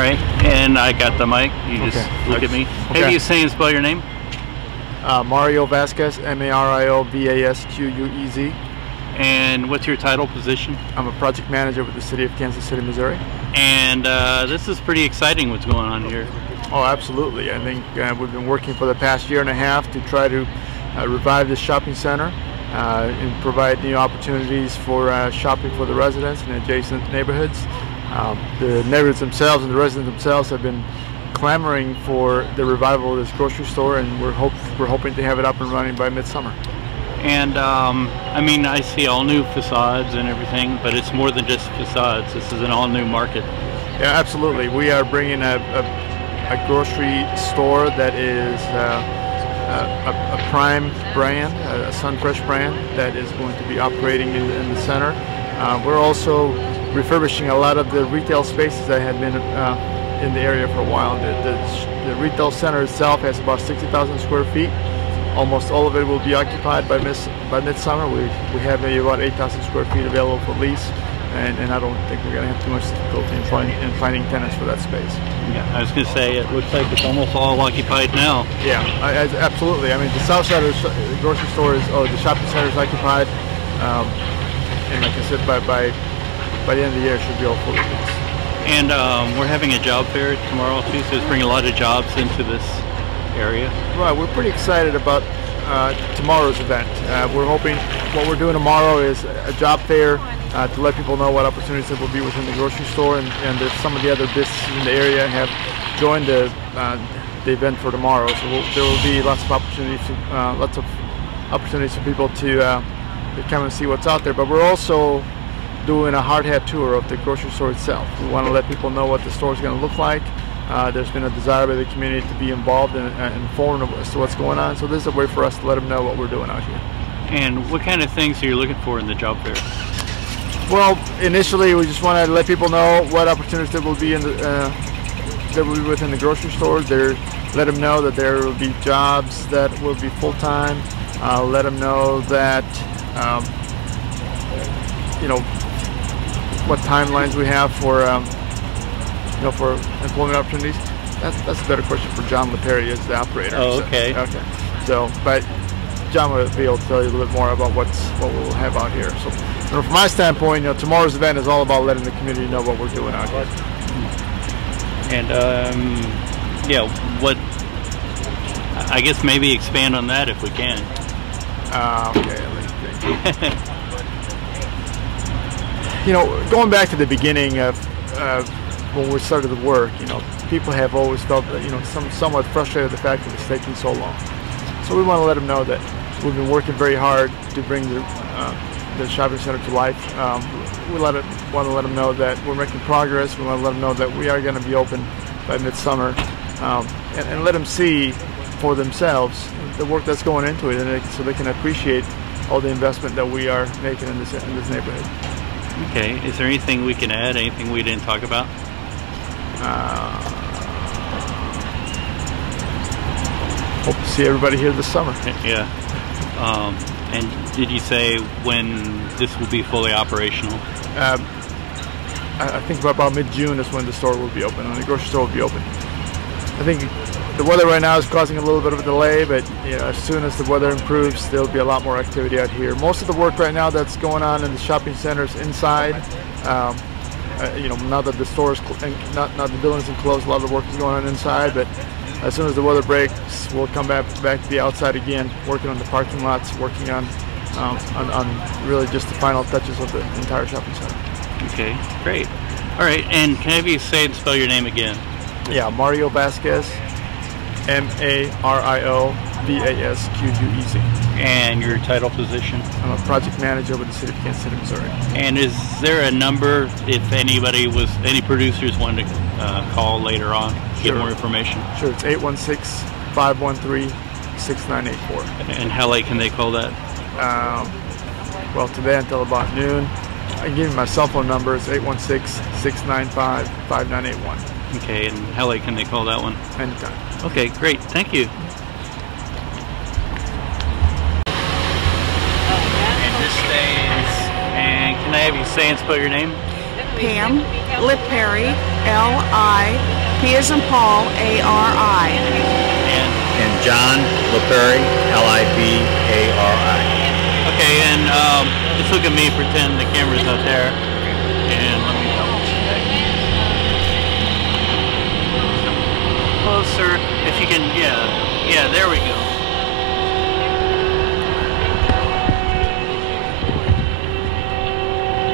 right, and I got the mic. You just look at me. Okay. How do you say and spell your name? Mario Vasquez, M-A-R-I-O-V-A-S-Q-U-E-Z. And what's your title position? I'm a project manager with the city of Kansas City, Missouri. And this is pretty exciting what's going on here. Oh, absolutely. I think we've been working for the past year and a half to try to revive this shopping center and provide new opportunities for shopping for the residents in adjacent neighborhoods. The neighborhoods themselves and the residents themselves have been clamoring for the revival of this grocery store, and we're hoping to have it up and running by midsummer. And I mean, I see all new facades and everything, but it's more than just facades. This is an all new market. Yeah, absolutely. We are bringing a grocery store that is a prime brand, a Sunfresh brand that is going to be operating in the center. We're also refurbishing a lot of the retail spaces that had been in the area for a while. The retail center itself has about 60,000 square feet. Almost all of it will be occupied by midsummer. We have maybe about 8,000 square feet available for lease, and I don't think we're going to have too much difficulty in finding tenants for that space. Yeah, I was going to say, it looks like it's almost all occupied now. Yeah, absolutely. I mean, the south side of the grocery store the shopping center is occupied, and like I said, by the end of the year, it should be all fully leased. And we're having a job fair tomorrow too, so it's bringing a lot of jobs into this area. Right, we're pretty excited about tomorrow's event. We're hoping what we're doing tomorrow is a job fair to let people know what opportunities there will be within the grocery store, and if some of the other businesses in the area have joined the event for tomorrow. So there will be lots of opportunities for people to come and see what's out there. But we're also doing a hard hat tour of the grocery store itself. We want to let people know what the store is going to look like. There's been a desire by the community to be involved and informed as to what's going on. So this is a way for us to let them know what we're doing out here. And what kind of things are you looking for in the job fair? Well, initially we just want to let people know what opportunities there will be within the grocery stores. Let them know that there will be jobs that will be full-time. Let them know that what timelines we have for for employment opportunities. That's a better question for John LePerry as the operator. Oh, okay. Okay. So, but John will be able to tell you a little bit more about what we'll have out here. So, from my standpoint, tomorrow's event is all about letting the community know what we're doing out here. And I guess maybe expand on that if we can. Okay. Going back to the beginning of when we started the work, people have always felt that, somewhat frustrated with the fact that it's taking so long. So we want to let them know that we've been working very hard to bring the shopping center to life. We want to let them know that we're making progress. We want to let them know that we are going to be open by midsummer, and let them see for themselves the work that's going into it, and so they can appreciate all the investment that we are making in this neighborhood. Okay. Is there anything we can add? Anything we didn't talk about? Hope to see everybody here this summer. Yeah. And did you say when this will be fully operational? I think about mid-June is when the store will be open, and the grocery store will be open. I think the weather right now is causing a little bit of a delay, but as soon as the weather improves, there'll be a lot more activity out here. Most of the work right now that's going on in the shopping centers inside, now that the store is not the building isn't closed, a lot of the work is going on inside. But as soon as the weather breaks, we'll come back to the outside again, working on the parking lots, working on really just the final touches of the entire shopping center. Okay, great. All right, and can I have you say and spell your name again? Yeah, Mario Vasquez, M-A-R-I-O-V-A-S-Q-U-E-Z. And your title position? I'm a project manager with the city of Kansas City, Missouri. And is there a number if any producers wanted to call later on to get more information? Sure, it's 816-513-6984. And how late can they call that? Well, today until about noon. I can give you my cell phone number. It's 816-695-5981. Okay, and how late can they call that one? Anytime. Okay, great. Thank you. And this stays. And can I have you say and spell your name? Pam Lipari, L-I-P as in Paul, A-R-I. And John Lipari, L-I-P-A-R-I. Okay, and just look at me, pretend the camera's not there, and let me double check. Closer, if you can, yeah, there we go.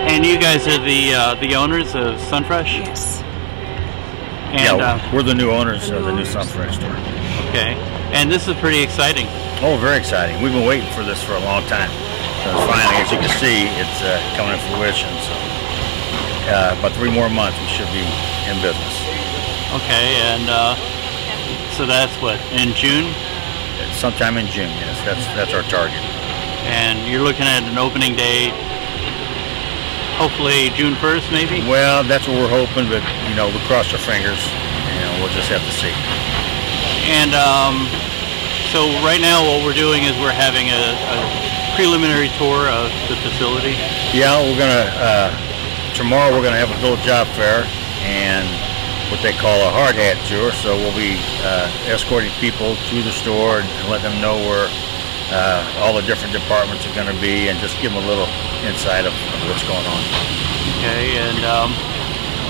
And you guys are the owners of Sunfresh? Yes. And, we're the new owners of the new Sunfresh store. Okay, and this is pretty exciting. Oh, very exciting. We've been waiting for this for a long time. So finally, as you can see, it's coming to fruition. So about 3 more months, we should be in business. Okay, and so that's what, in June? Sometime in June, yes. That's our target. And you're looking at an opening date, hopefully June 1st, maybe? Well, that's what we're hoping, but you know, we cross our fingers. We'll just have to see. And so right now, what we're doing is we're having a preliminary tour of the facility. Yeah, we're gonna tomorrow we're gonna have a little job fair and what they call a hard hat tour. So we'll be escorting people to the store and let them know where all the different departments are going to be, and just give them a little insight of what's going on. Okay,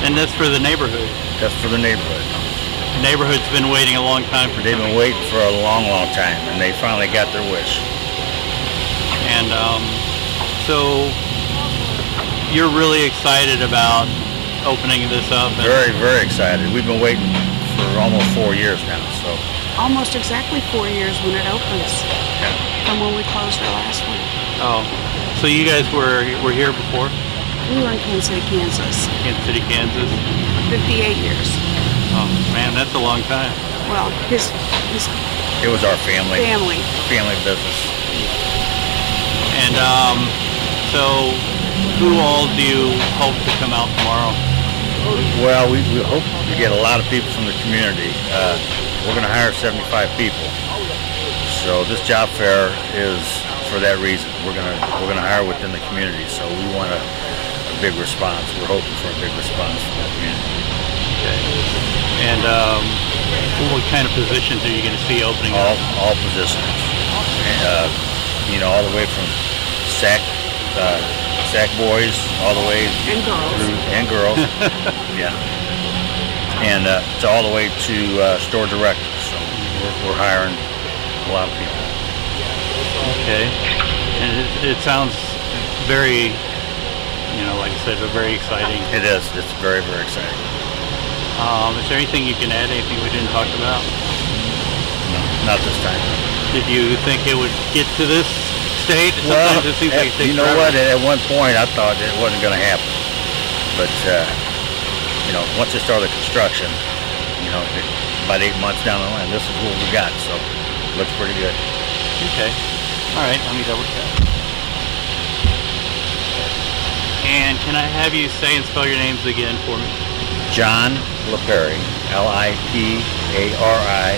and that's for the neighborhood. That's for the neighborhood. The neighborhood's been waiting a long time for. They've been waiting for a long, long time, and they finally got their wish. And so you're really excited about opening this up? Very, very excited. We've been waiting for almost 4 years now. So Almost exactly 4 years when it opens. From when we closed our last one. Oh, so you guys were here before? We were in Kansas City, Kansas. Kansas City, Kansas. 58 years. Oh man, that's a long time. Well, his it was our family business. And so who all do you hope to come out tomorrow? Well, we hope to get a lot of people from the community. We're going to hire 75 people. So this job fair is for that reason. We're going to hire within the community. So we want a big response. We're hoping for a big response from the community. Okay. And what kind of positions are you going to see opening up? All positions. And, you know, all the way from sack boys all the way through, and girls. Yeah. And to all the way to store directors. So we're hiring a lot of people. Okay. And it sounds very, you know, like I said, very exciting. It is. It's very, very exciting. Is there anything you can add? Anything we didn't talk about? No, not this time. Did you think it would get to this state? Well, it seems like it takes you know forever. what? At one point, I thought it wasn't going to happen. But you know, once they started construction, you know, about 8 months down the line, this is what we got. So it looks pretty good. Okay. All right. Let me double check. And can I have you say and spell your names again for me? John Lipari, L-I-P-A-R-I,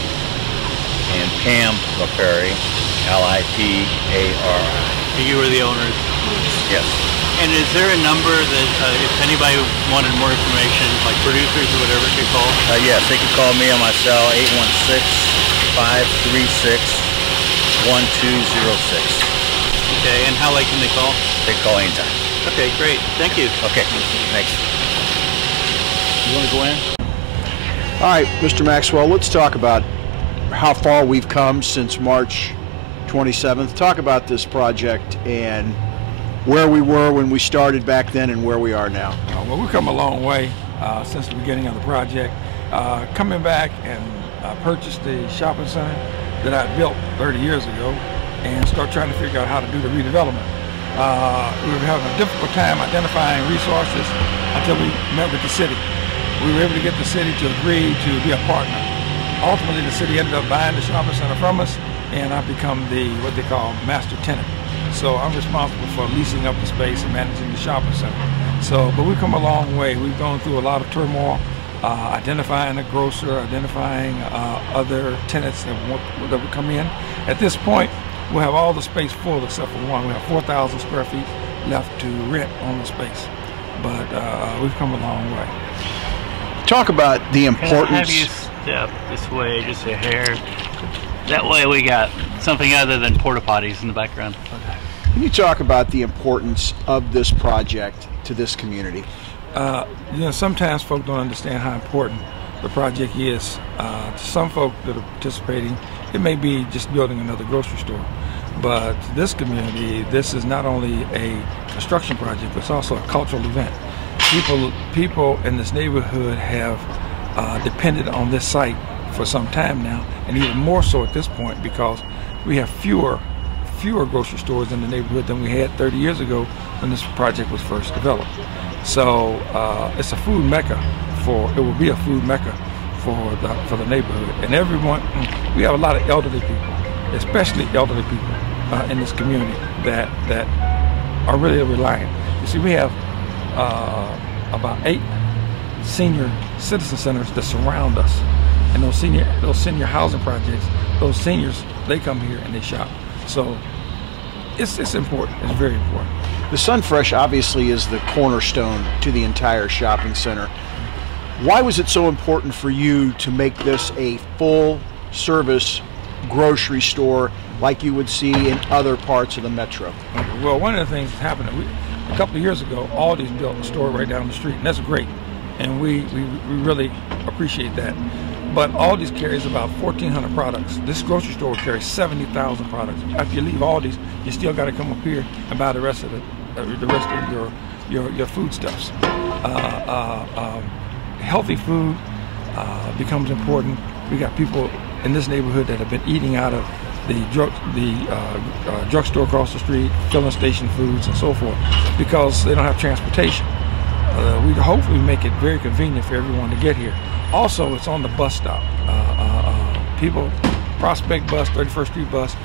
and Pam Lipari, L-I-P-A-R-I. You were the owners. Yes. And is there a number that if anybody wanted more information, like producers or whatever, could call? Yes, they can call me on my cell, 816-536-1206. Okay, and how late can they call? They can call anytime. Okay, great. Thank you. Okay, thanks. You want to go in? All right, Mr. Maxwell, let's talk about how far we've come since March 27th. Talk about this project and where we were when we started back then and where we are now. Well, we've come a long way since the beginning of the project. Coming back and purchased the shopping center that I built 30 years ago and start trying to figure out how to do the redevelopment. We were having a difficult time identifying resources until we met with the city. We were able to get the city to agree to be a partner. Ultimately, the city ended up buying the shopping center from us, and I've become what they call master tenant. So I'm responsible for leasing up the space and managing the shopping center. So, but we've come a long way. We've gone through a lot of turmoil, identifying a grocer, identifying other tenants that would come in. At this point, we'll have all the space full except for one. We have 4,000 square feet left to rent on the space. but we've come a long way. Talk about the Can I have importance. you step this way just a hair? That way we got something other than porta potties in the background. Can you talk about the importance of this project to this community? You know, sometimes folks don't understand how important the project is. To some folk that are participating, it may be just building another grocery store. But to this community, this is not only a construction project, but it's also a cultural event. People in this neighborhood have depended on this site for some time now, and even more so at this point because we have fewer grocery stores in the neighborhood than we had 30 years ago when this project was first developed. So it's a food mecca it will be a food mecca for the neighborhood. And everyone, we have a lot of elderly people, especially elderly people in this community that are really reliant. You see, we have about 8 senior citizen centers that surround us. And those senior housing projects, those seniors, they come here and they shop. So it's important. It's very important. The Sunfresh obviously is the cornerstone to the entire shopping center. Why was it so important for you to make this a full service grocery store like you would see in other parts of the metro? Well, one of the things that happened, a couple of years ago, Aldi's built a store right down the street, and that's great. And we really appreciate that. But Aldi's carries about 1,400 products. This grocery store carries 70,000 products. After you leave Aldi's, you still got to come up here and buy the rest of your foodstuffs. Healthy food becomes important. We got people in this neighborhood that have been eating out of the drugstore across the street, filling station foods, and so forth, because they don't have transportation. We hopefully make it very convenient for everyone to get here. Also, it's on the bus stop. People, Prospect bus, 31st Street bus,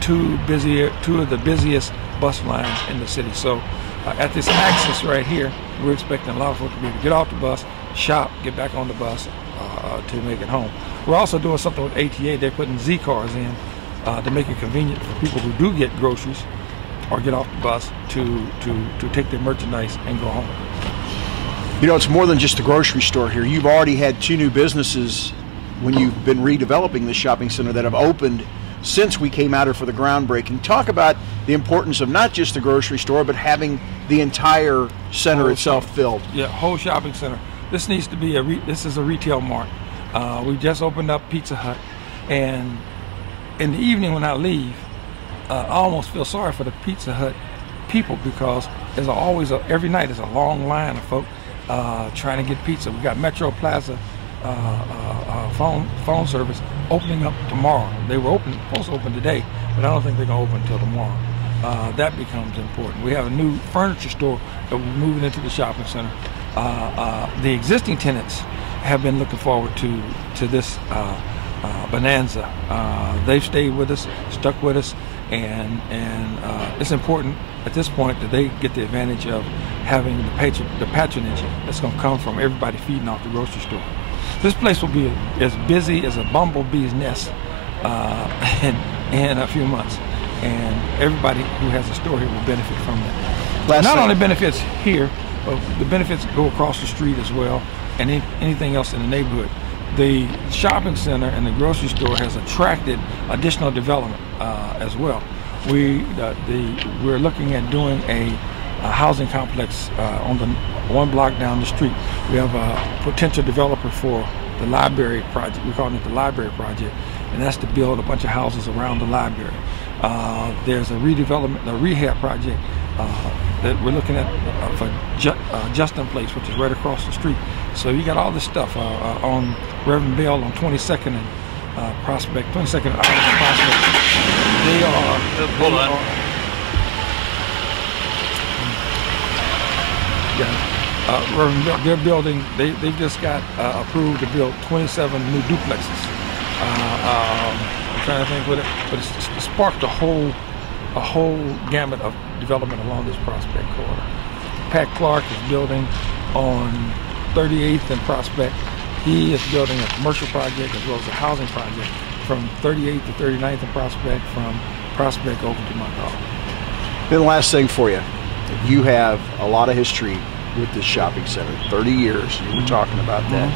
two of the busiest bus lines in the city. So at this axis right here, we're expecting a lot of folks to be able to get off the bus, shop, get back on the bus to make it home. We're also doing something with ATA. They're putting Z cars in to make it convenient for people who do get groceries or get off the bus to take their merchandise and go home. You know, it's more than just a grocery store here. You've already had 2 new businesses when you've been redeveloping the shopping center that have opened since we came out here for the groundbreaking. Talk about the importance of not just the grocery store, but having the entire center itself filled. Yeah, whole shopping center. This needs to be this is a retail mart. We just opened up Pizza Hut, and in the evening when I leave, I almost feel sorry for the Pizza Hut people, because there's always every night there's a long line of folk trying to get pizza. We got Metro Plaza phone service opening up tomorrow. They were supposed to open today, but I don't think they're going to open until tomorrow. That becomes important. We have a new furniture store that we're moving into the shopping center. The existing tenants have been looking forward to this bonanza. They've stayed with us, stuck with us, and it's important at this point that they get the advantage of having the patronage that's going to come from everybody feeding off the grocery store. This place will be as busy as a bumblebee's nest in a few months, and everybody who has a store here will benefit from that. Not only benefits here, but the benefits go across the street as well, and anything else in the neighborhood. The shopping center and the grocery store has attracted additional development as well. We're looking at doing a housing complex on the 1 block down the street. We have a potential developer for the library project. We're calling it the library project, and that's to build a bunch of houses around the library. There's a redevelopment, a rehab project that we're looking at for Justin Place, which is right across the street. So you got all this stuff on Reverend Bell on 22nd and Prospect, 22nd and Prospect. Hold on. Reverend Bell, they're building. They've just got approved to build 27 new duplexes. I'm trying to think with it, but it's sparked a whole gamut of development along this Prospect corridor. Pat Clark is building on 38th and Prospect. He is building a commercial project as well as a housing project from 38th to 39th and Prospect, from Prospect over to Montgomery. Then the last thing for you, you have a lot of history with this shopping center. 30 years, you were talking about that.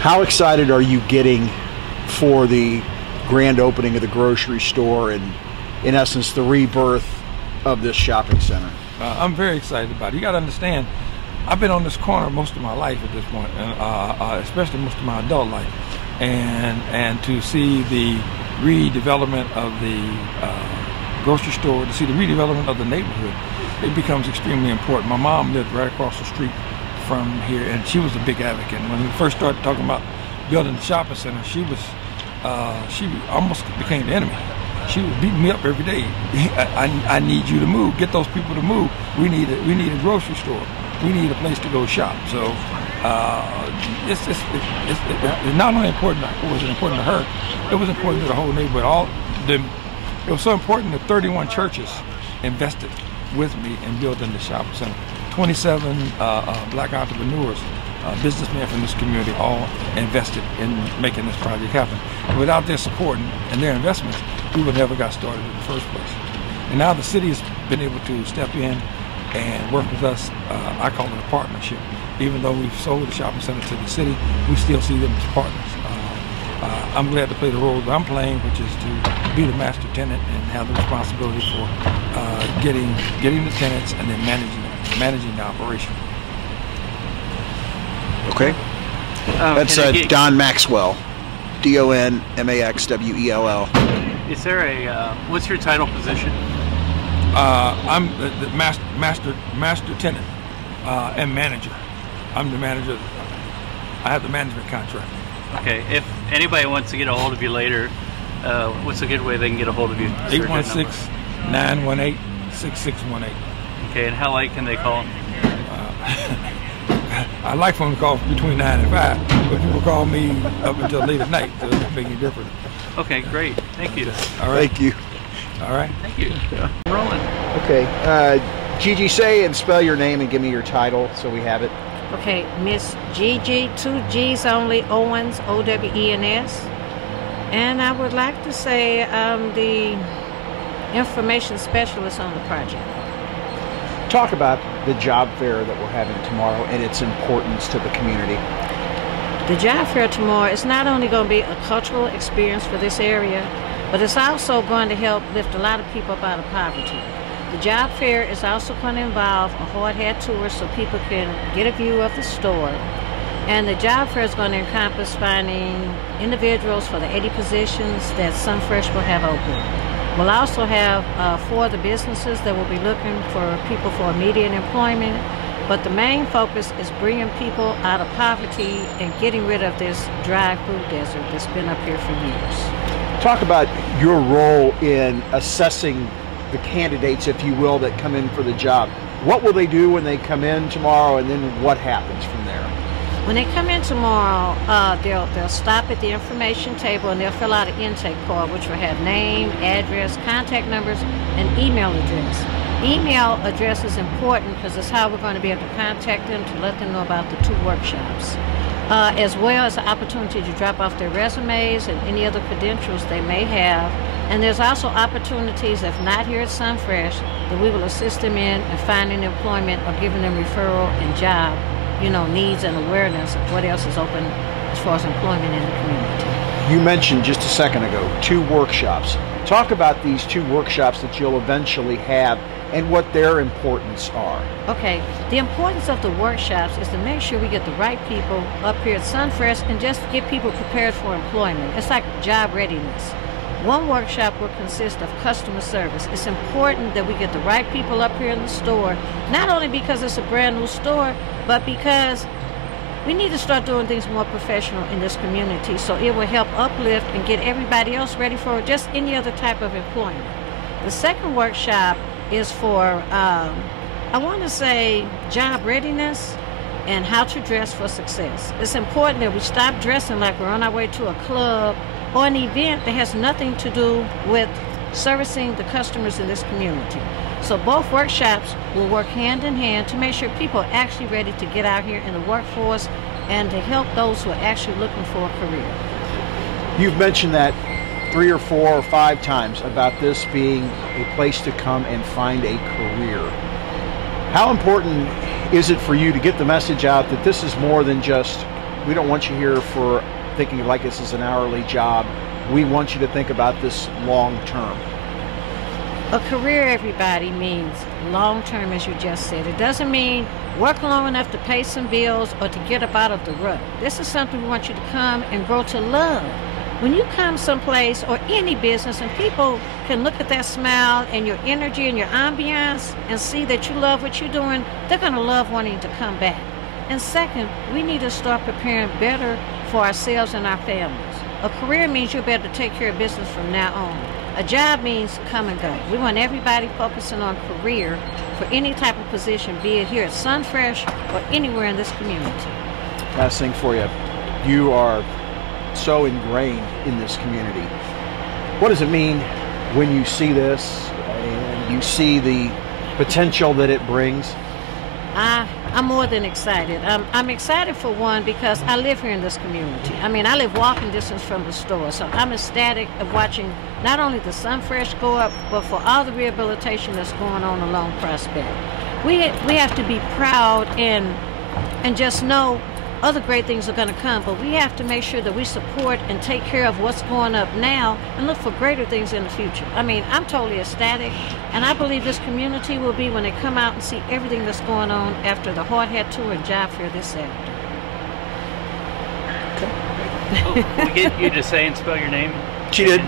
How excited are you getting for the grand opening of the grocery store and, in essence, the rebirth of this shopping center? I'm very excited about it. You got to understand, I've been on this corner most of my life at this point, and especially most of my adult life, and to see the redevelopment of the grocery store, to see the redevelopment of the neighborhood, it becomes extremely important. My mom lived right across the street from here, and she was a big advocate. When we first started talking about building the shopping center, she almost became the enemy. She was beating me up every day. I need you to move. Get those people to move. We need a grocery store. We need a place to go shop. So it's not only important. It was important to her. It was important to the whole neighborhood. It was so important that 31 churches invested with me in building the shopping center. 27 black entrepreneurs, businessmen from this community, all invested in making this project happen. And without their support and their investments, we would never got started in the first place. And now the city has been able to step in and work with us. I call it a partnership. Even though we've sold the shopping center to the city, we still see them as partners. I'm glad to play the role that I'm playing, which is to be the master tenant and have the responsibility for getting the tenants and then managing the operation. Okay. That's Don Maxwell, DonMaxwell. Is there a what's your title position? I'm the master tenant and manager. I'm the manager. I have the management contract. Okay. If anybody wants to get a hold of you later, what's a good way they can get a hold of you? 816-918-6618. Okay. And how late can they call? I like for them to call between 9 and 5, but people call me up until late at night, so it doesn't make any difference. Okay, great. Thank you. All right. Thank you. All right. Thank you. Yeah. Rolling. Okay. Gigi, say and spell your name and give me your title so we have it. Okay, Miss Gigi, 2 G's only, Owens, O-W-E-N-S. And I would like to say I'm the information specialist on the project. Talk about the job fair that we're having tomorrow and its importance to the community. The job fair tomorrow is not only going to be a cultural experience for this area, but it's also going to help lift a lot of people up out of poverty. The job fair is also going to involve a hard hat tour so people can get a view of the store. And the job fair is going to encompass finding individuals for the 80 positions that Sunfresh will have open. We'll also have 4 of the businesses that will be looking for people for immediate employment. But the main focus is bringing people out of poverty and getting rid of this dry food desert that's been up here for years. Talk about your role in assessing the candidates, if you will, that come in for the job. What will they do when they come in tomorrow, and then what happens from there? When they come in tomorrow, they'll stop at the information table and they'll fill out an intake card, which will have name, address, contact numbers, and email address. Email address is important because it's how we're going to be able to contact them to let them know about the 2 workshops, as well as the opportunity to drop off their resumes and any other credentials they may have. And there's also opportunities, if not here at Sunfresh, that we will assist them in finding employment or giving them referral and job, needs and awareness of what else is open as far as employment in the community. You mentioned just a second ago 2 workshops. Talk about these 2 workshops that you'll eventually have and what their importance are. Okay, the importance of the workshops is to make sure we get the right people up here at Sunfresh and just get people prepared for employment. It's like job readiness. One workshop will consist of customer service. It's important that we get the right people up here in the store, not only because it's a brand new store, but because we need to start doing things more professional in this community, so it will help uplift and get everybody else ready for just any other type of employment. The second workshop is for, I want to say, job readiness and how to dress for success. It's important that we stop dressing like we're on our way to a club or an event that has nothing to do with servicing the customers in this community. So both workshops will work hand in hand to make sure people are actually ready to get out here in the workforce and to help those who are actually looking for a career. You've mentioned that 3 or 4 or 5 times about this being a place to come and find a career. How important is it for you to get the message out that this is more than just, we don't want you here for thinking like this is an hourly job. We want you to think about this long term. A career, everybody, means long term, as you just said. It doesn't mean work long enough to pay some bills or to get up out of the rut. This is something we want you to come and grow to love. When you come someplace or any business and people can look at that smile and your energy and your ambiance and see that you love what you're doing, they're going to love wanting to come back. And second, we need to start preparing better for ourselves and our families. A career means you'll be able to take care of business from now on. A job means come and go. We want everybody focusing on career for any type of position, be it here at Sunfresh or anywhere in this community. Last thing for you. You are so ingrained in this community. What does it mean when you see this and you see the potential that it brings? I'm more than excited. I'm excited for one because I live here in this community. I mean, I live walking distance from the store, so I'm ecstatic of watching not only the Sunfresh go up, but for all the rehabilitation that's going on along Prospect. We have to be proud and just know other great things are going to come, but we have to make sure that we support and take care of what's going up now and look for greater things in the future. I mean, I'm totally ecstatic, and I believe this community will be when they come out and see everything that's going on after the Hard Hat Tour and Job Fair this Saturday. Can we get you to say and spell your name? She did.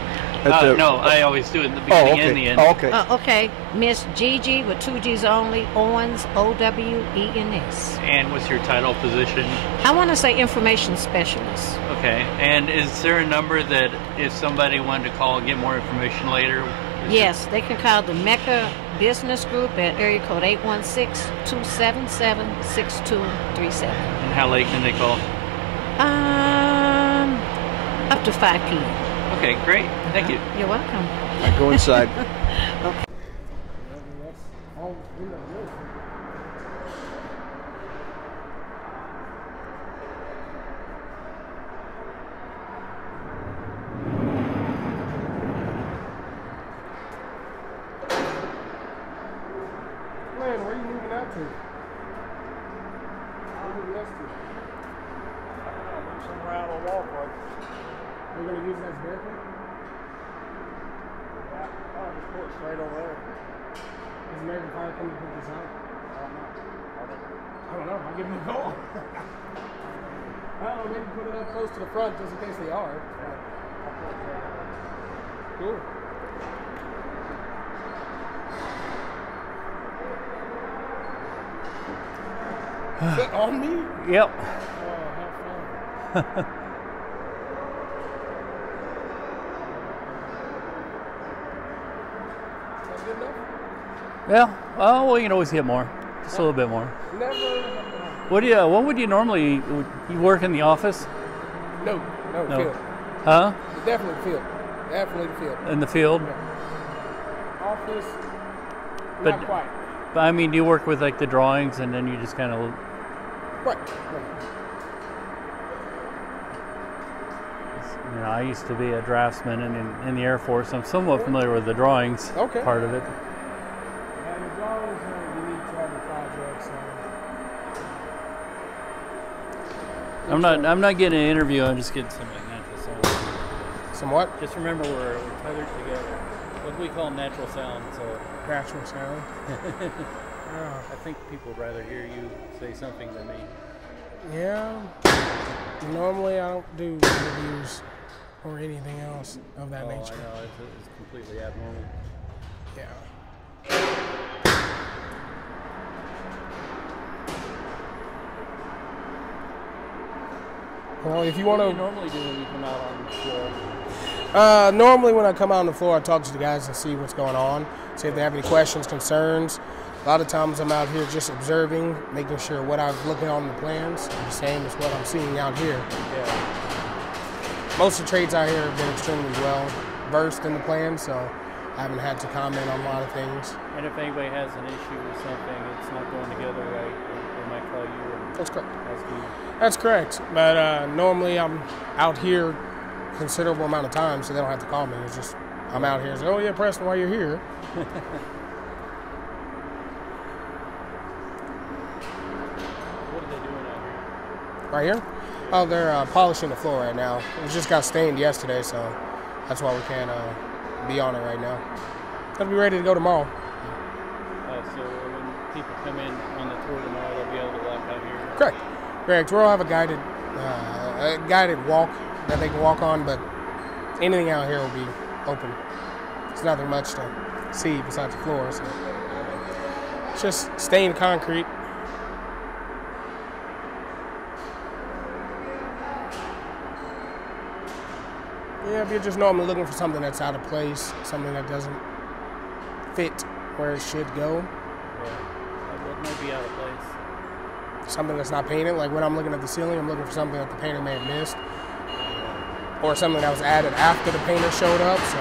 No, I always do it in the beginning and the end. Oh, okay. Okay. Miss Gigi with 2 G's only, Owens, O-W-E-N-S. And what's your title, position? I want to say information specialist. Okay. And is there a number that if somebody wanted to call and get more information later? Yes, they can call the Mecca Business Group at area code 816-277-6237. And how late can they call? Up to 5 p.m. Okay, great. Thank you. You're welcome. All right, go inside. Okay. Man, where are you moving out to? Somewhere out on Walmart. Are you going to use that as vehicle? Yeah, I'll just pull it straight over there. Is American Fire coming to put this out? I don't know. I'll give them a call. I don't know, maybe put it up close to the front just in case they are. Cool. Is that on me? Yep. Oh, have fun. That's good enough? Yeah. Well, you can always get more. Just a little bit more. Never. What would you normally, you work in the office? No, No. field. Huh? Definitely field. Definitely field. In the field? Office, But- not quite. But I mean, do you work with like the drawings and then you just kind of, Right. you know, I used to be a draftsman in the Air Force. I'm somewhat familiar with the drawings Okay. part of it. And the drawings are unique to every project, so. I'm not getting an interview. I'm just getting some like natural sound. Somewhat? Just remember we're tethered together. What we call natural sound. So Natural sound. I think people would rather hear you say something than me. Yeah. Normally I don't do interviews or anything else of that nature. I know it's completely abnormal. Yeah. Well, if you want What do to. you normally do when you come out on the floor? Normally when I come out on the floor, I talk to the guys and see what's going on, see if they have any questions, concerns. A lot of times I'm out here just observing, making sure what I'm looking on the plans is the same as what I'm seeing out here. Yeah. Most of the trades out here have been extremely well versed in the plan, so I haven't had to comment on a lot of things. And if anybody has an issue with something, it's not going together right, they might call you and That's correct. ask you. That's correct. But normally I'm out here a considerable amount of time, so they don't have to call me. It's just I'm out here and say, oh yeah, Preston, while you're here. Right here? Oh, they're polishing the floor right now. It just got stained yesterday, so that's why we can't be on it right now. It'll be ready to go tomorrow. So when people come in on the tour tomorrow, they'll be able to walk out here? Correct. Correct. We'll have a guided walk that they can walk on, but anything out here will be open. There's nothing much to see besides the floor. So it's just stained concrete. Yeah, if you're just normally looking for something that's out of place, something that doesn't fit where it should go. Yeah. What might be out of place? Something that's not painted. Like when I'm looking at the ceiling, I'm looking for something that the painter may have missed. Or something that was added after the painter showed up. So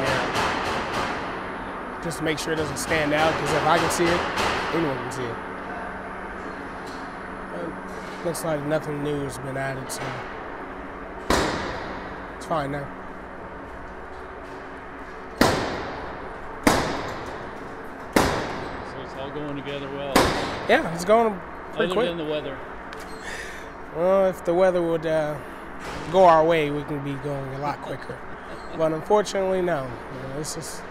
just to make sure it doesn't stand out, because if I can see it, anyone can see it. But looks like nothing new has been added, so it's fine now. All going together well. Yeah, it's going pretty quick. Other than the weather. Well, if the weather would go our way, we can be going a lot quicker. But unfortunately, no. You know, this is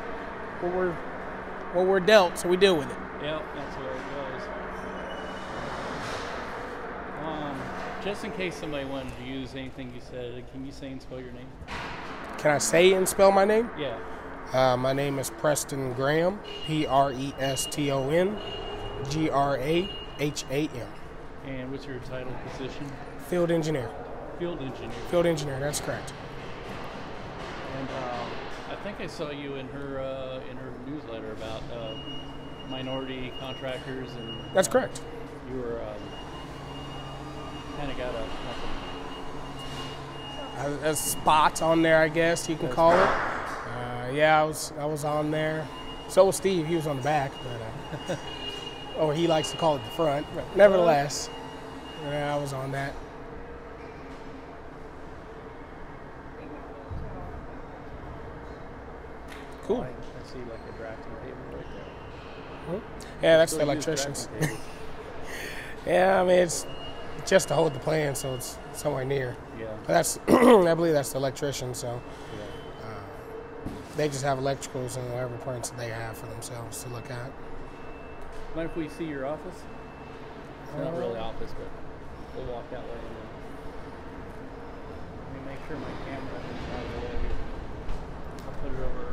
what we're dealt, so we deal with it. Yeah, that's where it goes. Just in case somebody wanted to use anything you said, can you say and spell your name? Can I say and spell my name? Yeah. My name is Preston Graham, Preston Graham. And what's your title, position? Field engineer. Field engineer. Field engineer, that's correct. And I think I saw you in her newsletter about minority contractors and. That's correct. You were kind of got a spot on there, I guess you can call it. Yeah, I was on there. So was Steve. He was on the back, but or he likes to call it the front. But nevertheless, yeah, I was on that. Cool. I see like a drafting table right there. Yeah, that's the electricians. Yeah, I mean it's just to hold the plan, so it's somewhere near. Yeah. But that's I believe that's the electrician. So. They just have electricals and whatever points that they have for themselves to look at. Mind if we see your office? It's not really office, but we'll walk that way. And then let me make sure my camera is out of the way. I'll put it over.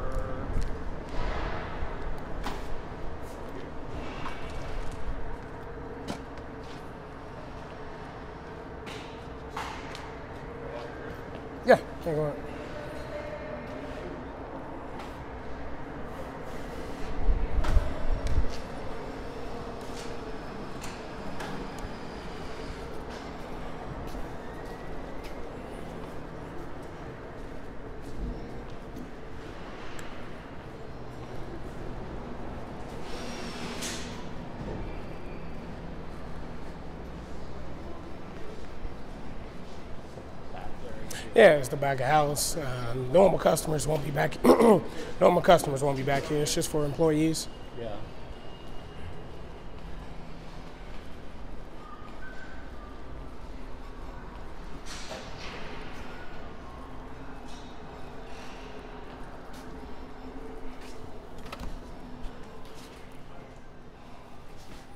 Yeah, go on. Yeah, it's the back of house. Normal customers won't be back. Normal customers won't be back here. It's just for employees. Yeah.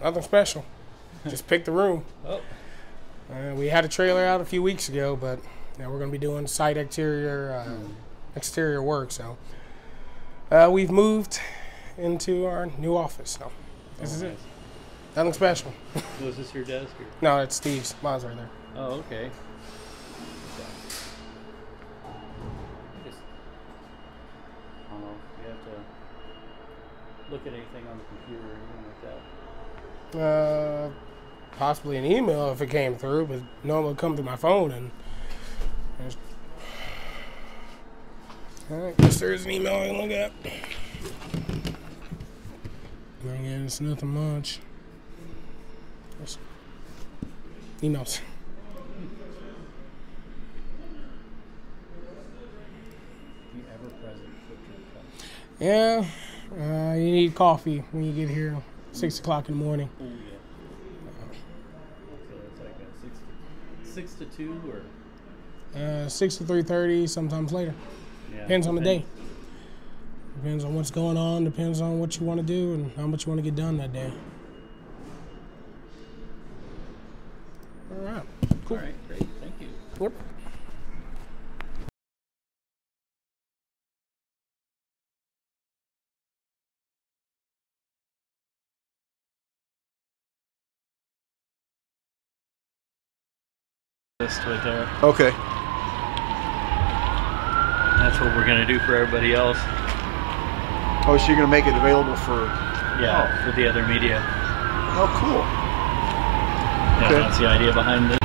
Nothing special. Just pick the room. Oh. We had a trailer out a few weeks ago, but now we're going to be doing site exterior work. So we've moved into our new office. So this is it. Nothing special. Was this your desk? Or? No, it's Steve's. Mine's right there. Oh, okay. Just, I don't know. You have to look at anything on the computer or anything like that. Possibly an email if it came through, but normally it'll come through my phone. And all right, guess there's an email I can look at. Again, it's nothing much. Just emails. The ever-present foot cup. Yeah, you need coffee when you get here, 6 o'clock in the morning. Oh, yeah. So it's like a 6 to 2 or? 6 to 3:30, sometimes later. Yeah, Depends on the day. Depends on what's going on. Depends on what you want to do and how much you want to get done that day. All right. Cool. All right, great. Thank you. Yep. List right there. Okay. That's what we're gonna do for everybody else. Oh, so you're going to make it available for... Yeah, for the other media. Oh, cool. Yeah, Okay. that's the idea behind this.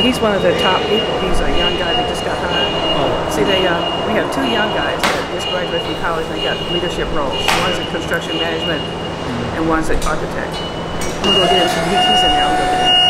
but he's one of the top people. He's a young guy that just got hired. Oh. See, we have two young guys that just graduated from college and they got leadership roles. One's in construction management and one's an architect. I'm gonna go get him. He's in there. I'm gonna go get him.